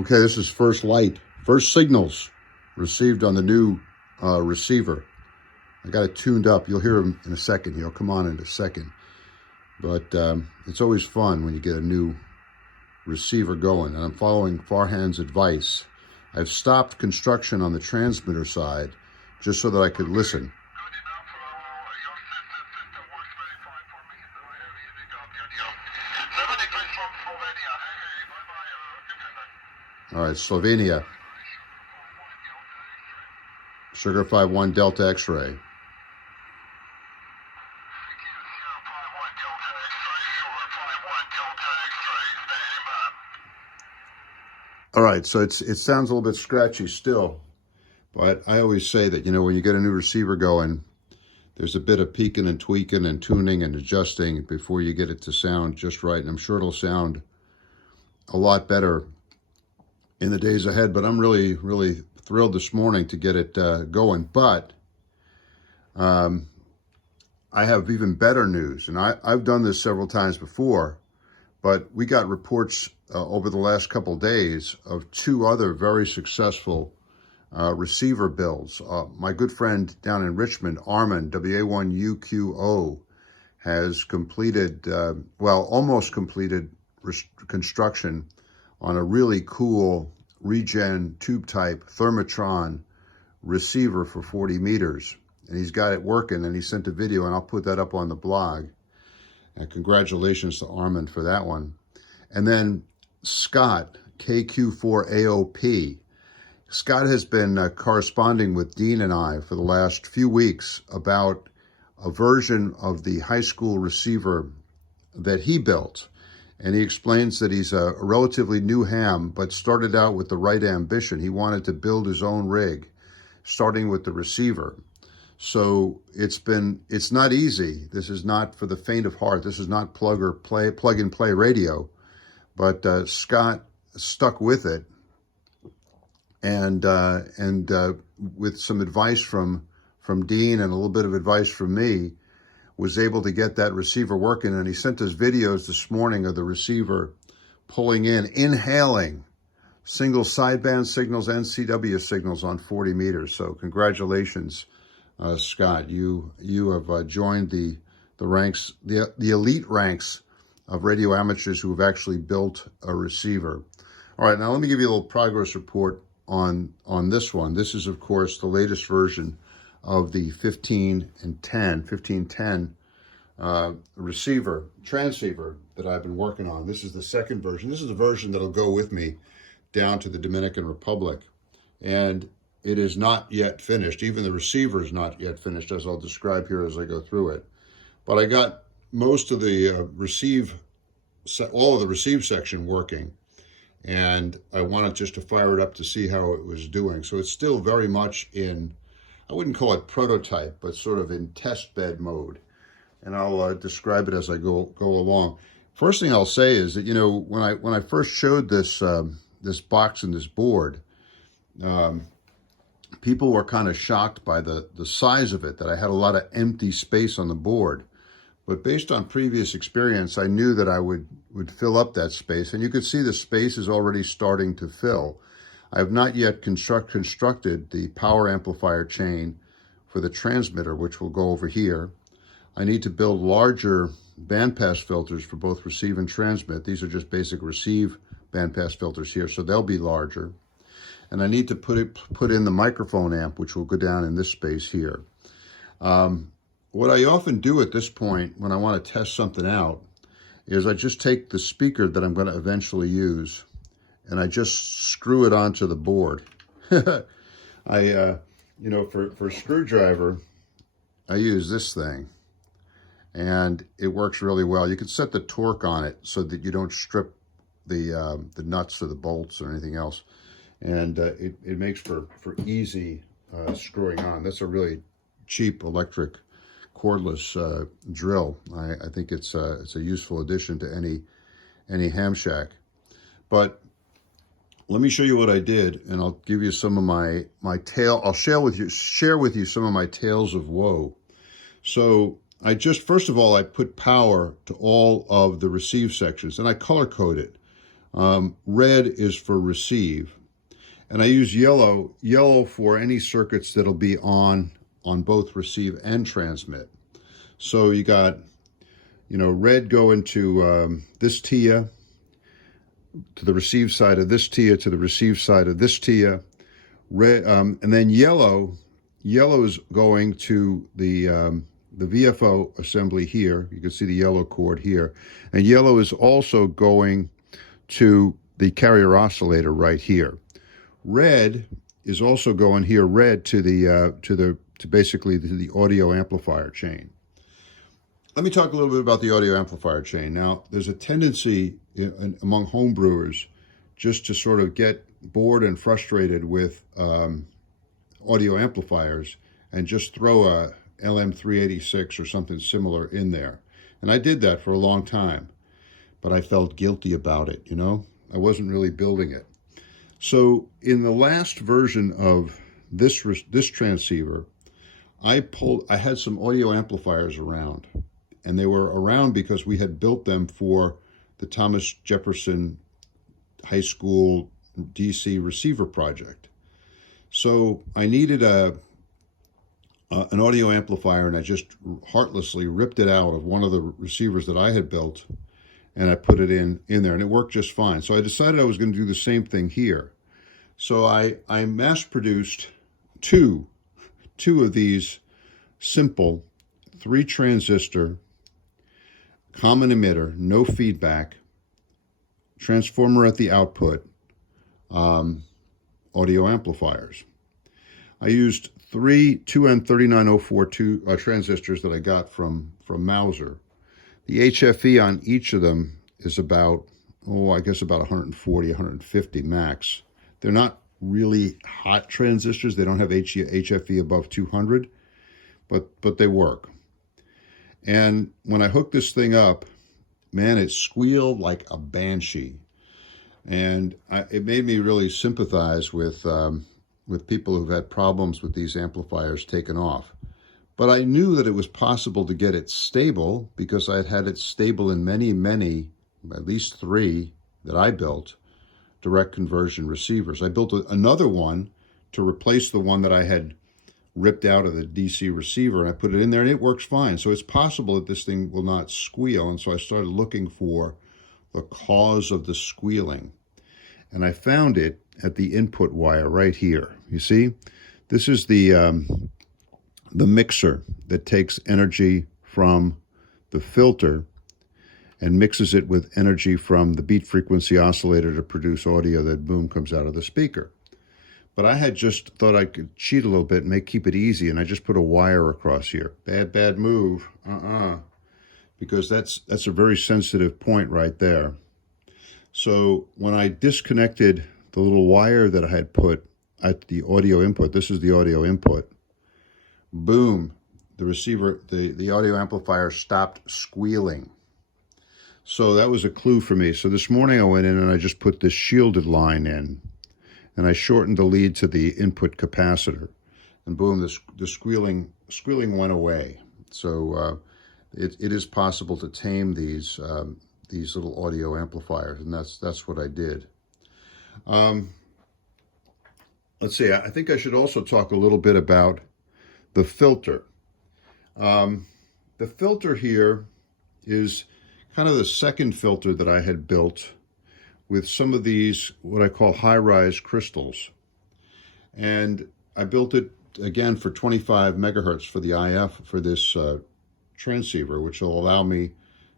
Okay, this is first light, first signals received on the new receiver. I got it tuned up. You'll hear him in a second. He'll come on in a second. But it's always fun when you get a new receiver going. And I'm following Farhan's advice. I've stopped construction on the transmitter side just so that I could listen. All right, Slovenia. Sugar 51 Delta X-ray. All right, so it sounds a little bit scratchy still, but I always say that, you know, when you get a new receiver going, there's a bit of peeking and tweaking and tuning and adjusting before you get it to sound just right. And I'm sure it'll sound a lot better in the days ahead, but I'm really, really thrilled this morning to get it going. But I have even better news, and I've done this several times before, but we got reports over the last couple of days of two other very successful receiver builds. My good friend down in Richmond, Armand WA1UQO, has completed, well, almost completed construction on a really cool regen tube type thermotron receiver for 40 meters. And he's got it working, and he sent a video, and I'll put that up on the blog. And congratulations to Armand for that one. And then Scott KQ4AOP. Scott has been corresponding with Dean and I for the last few weeks about a version of the high school receiver that he built. And he explains that he's a relatively new ham, but started out with the right ambition. He wanted to build his own rig, starting with the receiver. So it's not easy. This is not for the faint of heart. This is not plug and play radio. But Scott stuck with it, and with some advice from Dean and a little bit of advice from me, was able to get that receiver working. And he sent us videos this morning of the receiver pulling in, inhaling single sideband signals and CW signals on 40 meters. So congratulations, Scott. You have joined the ranks, the elite ranks of radio amateurs who have actually built a receiver. All right, now let me give you a little progress report on this one. This is, of course, the latest version of the 1510 receiver, transceiver that I've been working on. This is the second version. This is the version that'll go with me down to the Dominican Republic. And it is not yet finished. Even the receiver is not yet finished, as I'll describe here as I go through it. But I got most of the all of the receive section working, and I wanted just to fire it up to see how it was doing. So it's still very much in, I wouldn't call it prototype, but sort of in test bed mode. And I'll describe it as I go along. First thing I'll say is that, you know, when I first showed this this box and this board, people were kind of shocked by the size of it, that I had a lot of empty space on the board. But based on previous experience, I knew that I would fill up that space. And you could see the space is already starting to fill. I have not yet constructed the power amplifier chain for the transmitter, which will go over here. I need to build larger bandpass filters for both receive and transmit. These are just basic receive bandpass filters here, so they'll be larger. And I need to put in the microphone amp, which will go down in this space here. What I often do at this point when I want to test something out is I just take the speaker that I'm going to eventually use, and I just screw it onto the board. You know, for a screwdriver, I use this thing, and it works really well. You can set the torque on it so that you don't strip the nuts or the bolts or anything else, and it makes for easy screwing on. That's a really cheap electric cordless drill. I think it's a useful addition to any ham shack. But let me show you what I did, and I'll give you some of my tale. I'll share with you some of my tales of woe. So I just, first of all, I put power to all of the receive sections, and I color code it Red is for receive. And I use yellow for any circuits that'll be on both receive and transmit. So you got, red going to this TIA, to the receive side of this TIA, to the receive side of this TIA. Red, and then yellow is going to the VFO assembly here. You can see the yellow cord here. And yellow is also going to the carrier oscillator right here. Red is also going here, red to basically the audio amplifier chain. Let me talk a little bit about the audio amplifier chain. Now, there's a tendency among home brewers just to sort of get bored and frustrated with audio amplifiers and just throw a LM386 or something similar in there. And I did that for a long time, but I felt guilty about it, I wasn't really building it. So in the last version of this transceiver, I had some audio amplifiers around, and they were around because we had built them for the Thomas Jefferson High School DC receiver project. So I needed an audio amplifier, and I just heartlessly ripped it out of one of the receivers that I had built, and I put it in there, and it worked just fine. So I decided I was going to do the same thing here. So I mass-produced two of these simple 3-transistor, common emitter, no feedback, transformer at the output, audio amplifiers. I used 3 2N39042 transistors that I got from Mauser. The HFE on each of them is about, I guess about 140, 150 max. They're not really hot transistors. They don't have HFE above 200, but they work. And when I hooked this thing up, man, it squealed like a banshee. And it made me really sympathize with people who've had problems with these amplifiers taken off. But I knew that it was possible to get it stable because I had had it stable in many, at least 3 that I built, direct conversion receivers. I built another one to replace the one that I had ripped out of the DC receiver, and I put it in there, and it works fine. So it's possible that this thing will not squeal, and so I started looking for the cause of the squealing. And I found it at the input wire right here. You see? This is the mixer that takes energy from the filter and mixes it with energy from the beat frequency oscillator to produce audio that, boom, comes out of the speaker. But I had just thought I could cheat a little bit and keep it easy, and I just put a wire across here. Bad move. Because that's a very sensitive point right there. So when I disconnected the little wire that I had put at the audio input, this is the audio input, boom, the receiver, the audio amplifier stopped squealing. So that was a clue for me. So this morning I went in and I just put this shielded line in, and I shortened the lead to the input capacitor, and boom, the squealing went away. So it is possible to tame these little audio amplifiers, and that's what I did. Let's see. I think I should also talk a little bit about the filter. The filter here is kind of the second filter that I had built with some of these, what I call high-rise crystals. And I built it, again, for 25 megahertz for the IF for this transceiver, which will allow me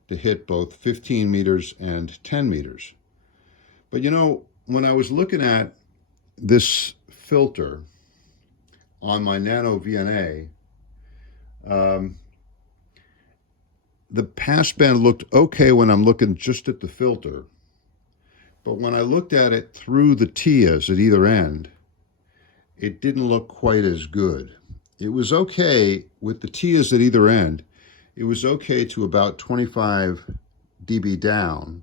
to hit both 15 meters and 10 meters. But when I was looking at this filter on my Nano VNA, the passband looked okay when I'm looking just at the filter. But when I looked at it through the TIAs at either end, it didn't look quite as good. It was okay with the TIAs at either end. It was okay to about 25 dB down.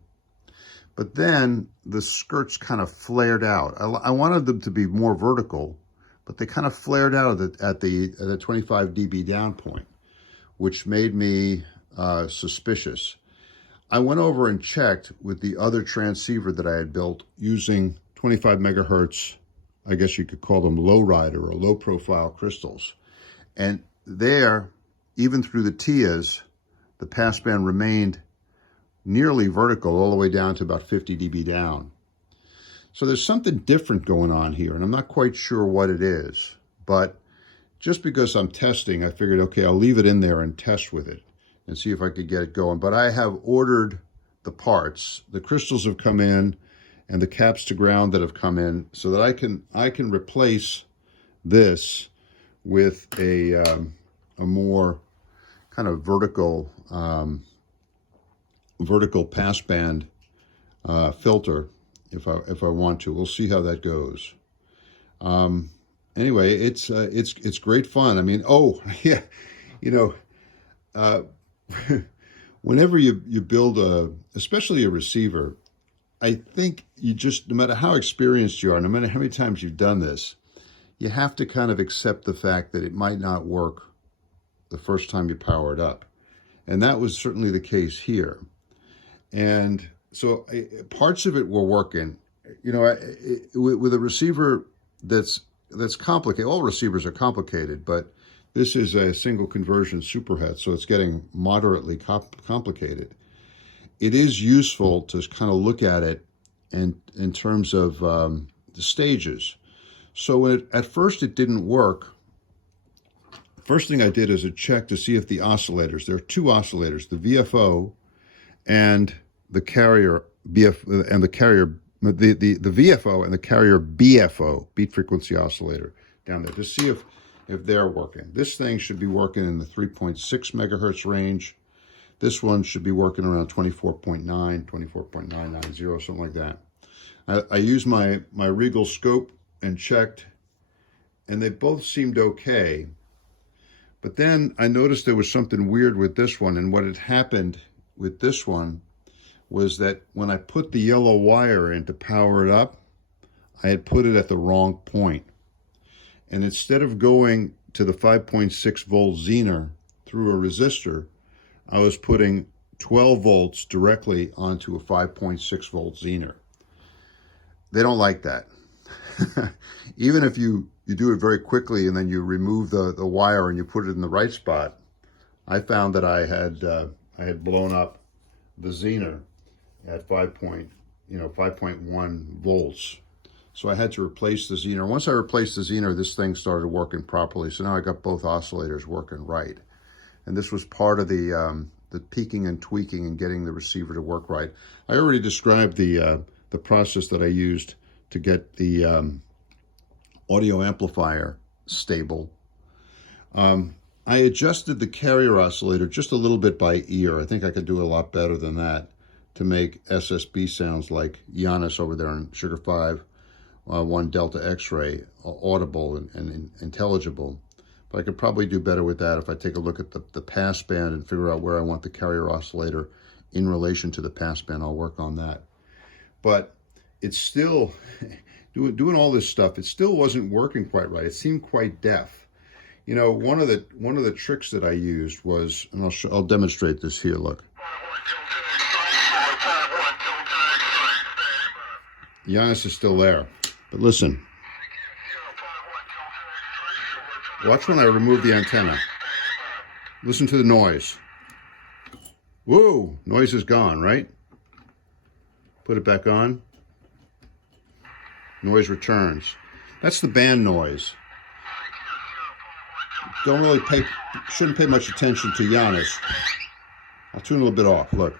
But then the skirts kind of flared out. I wanted them to be more vertical, but they kind of flared out at the 25 dB down point, which made me suspicious. I went over and checked with the other transceiver that I had built using 25 megahertz, I guess you could call them low rider or low profile crystals. And there, even through the TIAs, the passband remained nearly vertical all the way down to about 50 dB down. So there's something different going on here, and I'm not quite sure what it is. But just because I'm testing, I figured, okay, I'll leave it in there and test with it and see if I could get it going. But I have ordered the parts. The crystals have come in and the caps to ground that have come in so that I can replace this with a more kind of vertical passband filter if I want to. We'll see how that goes. Anyway, it's great fun. I mean, oh yeah, you know, whenever you build especially a receiver, I think you just, no matter how experienced you are, no matter how many times you've done this, you have to kind of accept the fact that it might not work the first time you power it up. And that was certainly the case here. And so parts of it were working. You know, with a receiver that's complicated, all receivers are complicated, but this is a single conversion superhet, so it's getting moderately complicated. It is useful to kind of look at it in terms of the stages. So at first it didn't work. First thing I did is a check to see if the oscillators, there are two oscillators, the VFO and the carrier BF and the carrier the VFO and the carrier BFO, beat frequency oscillator, down there to see if they're working. This thing should be working in the 3.6 megahertz range. This one should be working around 24.9, 24.990, something like that. I used my Regal scope and checked, and they both seemed okay. But then I noticed there was something weird with this one, and what had happened with this one was that when I put the yellow wire in to power it up, I had put it at the wrong point. And instead of going to the 5.6 volt Zener through a resistor, I was putting 12 volts directly onto a 5.6 volt Zener. They don't like that. Even if you do it very quickly and then you remove the wire and you put it in the right spot, I found that I had blown up the Zener at 5.1 volts. So I had to replace the Zener. Once I replaced the Zener, this thing started working properly. So now I got both oscillators working right. And this was part of the peaking and tweaking and getting the receiver to work right. I already described the process that I used to get the audio amplifier stable. I adjusted the carrier oscillator just a little bit by ear. I think I could do a lot better than that to make SSB sounds like Ianis over there in Sugar 5, 1 Delta X-ray, audible and intelligible. But I could probably do better with that if I take a look at the passband and figure out where I want the carrier oscillator in relation to the passband. I'll work on that. But it's still, doing all this stuff, it still wasn't working quite right. It seemed quite deaf. You know, one of the tricks that I used was, and I'll demonstrate this here, look. Ianis is still there, but listen. Watch when I remove the antenna. Listen to the noise. Whoa, noise is gone, right? Put it back on. Noise returns. That's the band noise. Shouldn't pay much attention to Ianis. I'll tune a little bit off, look.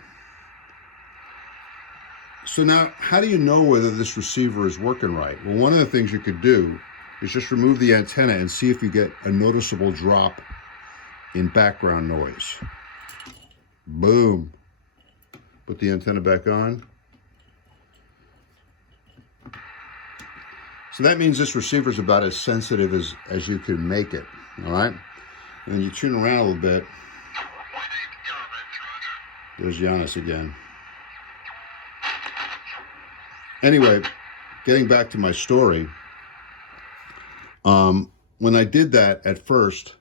So now, how do you know whether this receiver is working right? Well, one of the things you could do is just remove the antenna and see if you get a noticeable drop in background noise. Boom. Put the antenna back on. So that means this receiver is about as sensitive as you can make it, all right? And then you tune around a little bit. There's Ianis again. Anyway, getting back to my story, when I did that at first,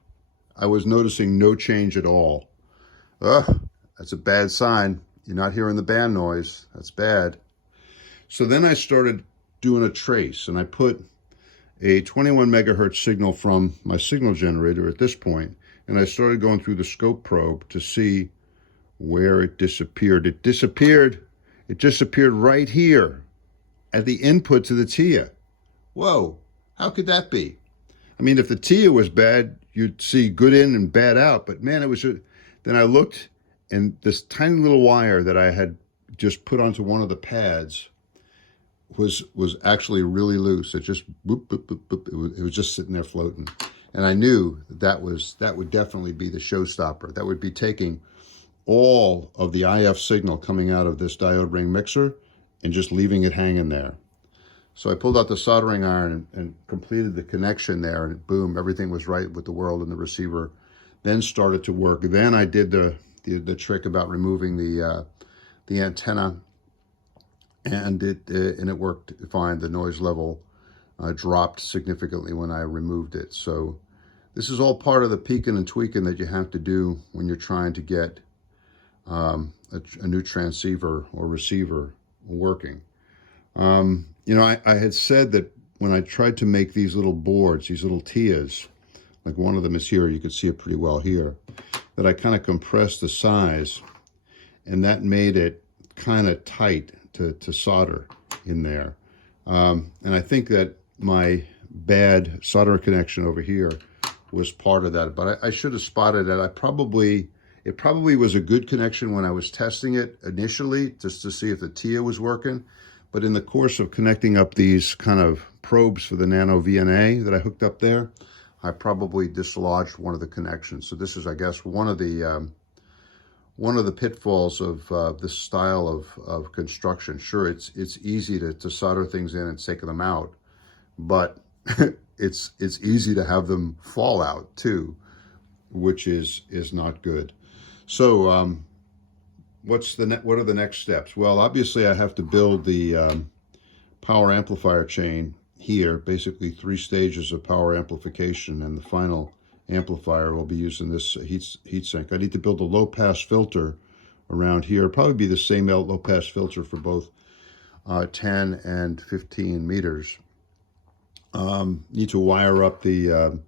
I was noticing no change at all. That's a bad sign. You're not hearing the band noise. That's bad. So then I started doing a trace, and I put a 21 megahertz signal from my signal generator at this point, and I started going through the scope probe to see where it disappeared. It disappeared right here at the input to the TIA. Whoa, how could that be? I mean, if the TIA was bad, you'd see good in and bad out, but man, it was, then I looked, and this tiny little wire that I had just put onto one of the pads was actually really loose. It just boop, boop, boop, boop. It was just sitting there floating. And I knew that would definitely be the showstopper. That would be taking all of the IF signal coming out of this diode ring mixer and just leaving it hanging there. So I pulled out the soldering iron and completed the connection there, and boom, everything was right with the world, and the receiver then started to work. Then I did the trick about removing the antenna, and it worked fine. The noise level dropped significantly when I removed it. So this is all part of the peeking and tweaking that you have to do when you're trying to get a new transceiver or receiver working. You know, I had said that when I tried to make these little boards, these little TIAs, like one of them is here, you can see it pretty well here, that I kind of compressed the size, and that made it kind of tight to solder in there. And I think that my bad solder connection over here was part of that, but I should have spotted that. It probably was a good connection when I was testing it initially, just to see if the TIA was working. But in the course of connecting up these kind of probes for the nano VNA that I hooked up there, I probably dislodged one of the connections. So this is, I guess, one of the pitfalls of this style of construction. Sure, it's easy to solder things in and take them out, but it's easy to have them fall out too, which is not good. So what are the next steps? Well, obviously I have to build the power amplifier chain here, basically 3 stages of power amplification, and the final amplifier will be using this heat sink. I need to build a low pass filter around here. Probably be the same low pass filter for both 10 and 15 meters. Need to wire up the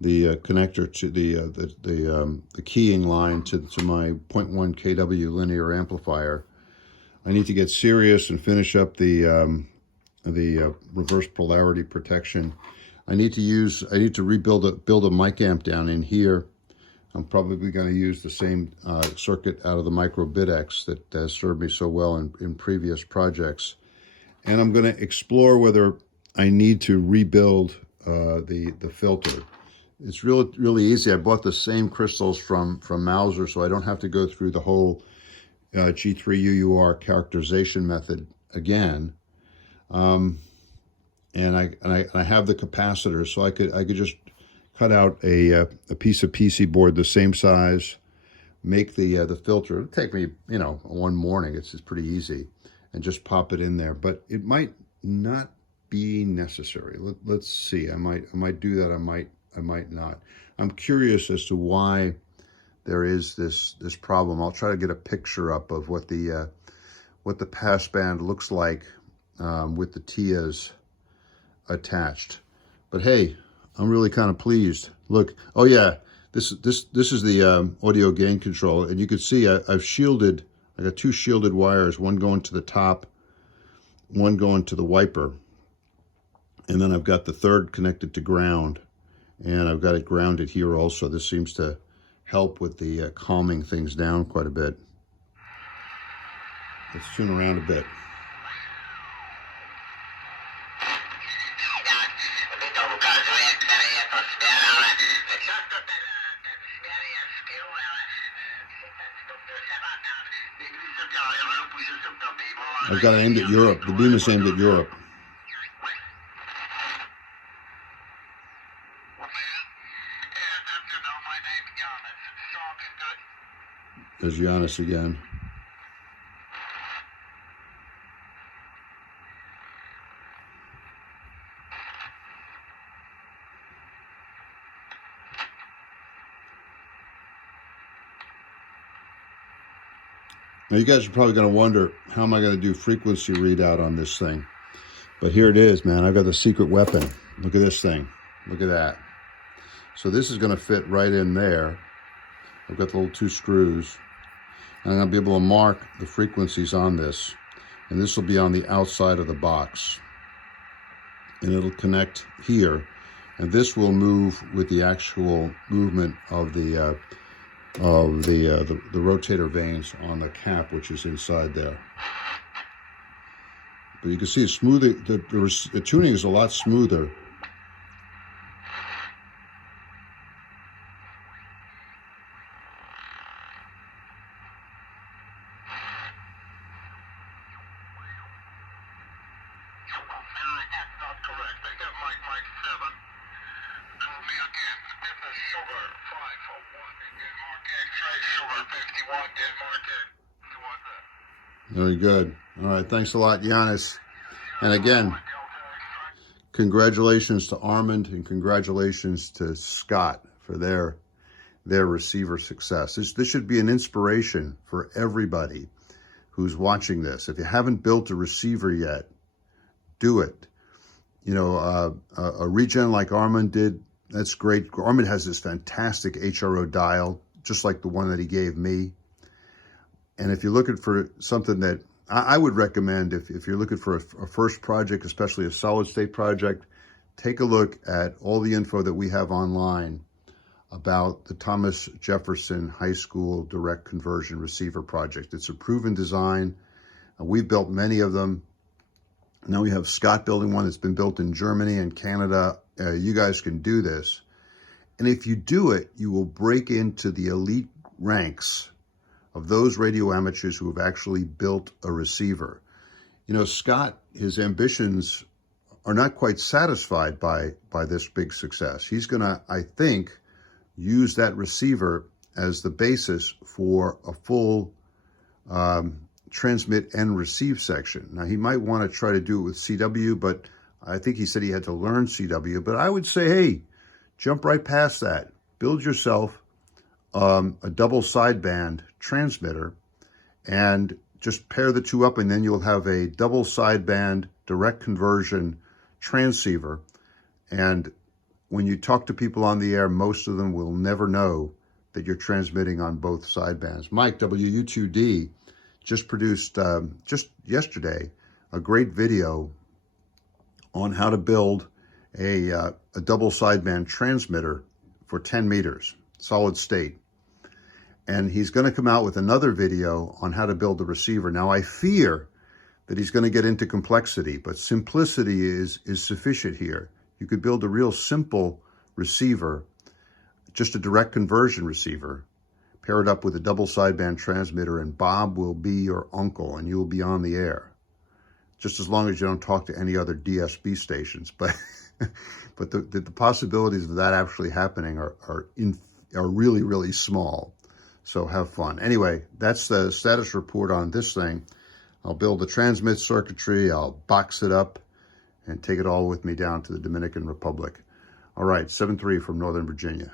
connector to the keying line to my 0.1 kW linear amplifier. I need to get serious and finish up the reverse polarity protection. I need to build a mic amp down in here. I'm probably going to use the same circuit out of the Micro BitX that has served me so well in previous projects. And I'm going to explore whether I need to rebuild the filter. It's really easy. I bought the same crystals from Mauser, so I don't have to go through the whole G3UUR characterization method again. And I have the capacitor, so I could just cut out a piece of PC board the same size, make the filter. It'll take me, one morning. It's pretty easy, and just pop it in there. But it might not be necessary. Let's see. I might do that. I might not. I'm curious as to why there is this problem. I'll try to get a picture up of what the passband looks like with the TIAs attached. But hey, I'm really kind of pleased. Look, oh yeah, this is the audio gain control, and you can see I've shielded. I got 2 shielded wires, one going to the top, one going to the wiper, and then I've got the third connected to ground, and I've got it grounded here also. This seems to help with the calming things down quite a bit. Let's tune around a bit. I've got it aimed at Europe. The beam is aimed at Europe. There's Ianis again. Now you guys are probably going to wonder, how am I going to do frequency readout on this thing? But here it is, man. I've got the secret weapon. Look at this thing. Look at that. So this is going to fit right in there. I've got the little 2 screws. And I'm going to be able to mark the frequencies on this. And this will be on the outside of the box. And it'll connect here. And this will move with the actual movement of the rotator vanes on the cap, which is inside there. But you can see it's smoother. The tuning is a lot smoother. Very good. All right. Thanks a lot, Ianis. And again, congratulations to Armand and congratulations to Scott for their receiver success. This should be an inspiration for everybody who's watching this. If you haven't built a receiver yet, do it. You know, a regen like Armand did, that's great. Armand has this fantastic HRO dial, just like the one that he gave me. And if you're looking for something that I would recommend, if you're looking for a first project, especially a solid state project, take a look at all the info that we have online about the Thomas Jefferson High School Direct Conversion Receiver Project. It's a proven design. We've built many of them. Now we have Scott building one that's been built in Germany and Canada. You guys can do this. And if you do it, you will break into the elite ranks of those radio amateurs who have actually built a receiver. You know, Scott, his ambitions are not quite satisfied by this big success. He's gonna, I think, use that receiver as the basis for a full transmit and receive section. Now, he might want to try to do it with CW, but I think he said he had to learn CW. But I would say, hey, jump right past that. Build yourself a double sideband transmitter and just pair the two up, and then you'll have a double sideband direct conversion transceiver. And when you talk to people on the air, most of them will never know that you're transmitting on both sidebands. Mike WU2D just produced, just yesterday, a great video on how to build a double sideband transmitter for 10 meters, solid state. And he's going to come out with another video on how to build the receiver. Now, I fear that he's going to get into complexity, but simplicity is sufficient here. You could build a real simple receiver, just a direct conversion receiver, pair it up with a double sideband transmitter, and Bob will be your uncle, and you will be on the air. Just as long as you don't talk to any other DSB stations. But but the possibilities of that actually happening are really, really small. So have fun. Anyway, that's the status report on this thing. I'll build the transmit circuitry, I'll box it up, and take it all with me down to the Dominican Republic. All right, 7-3 from Northern Virginia.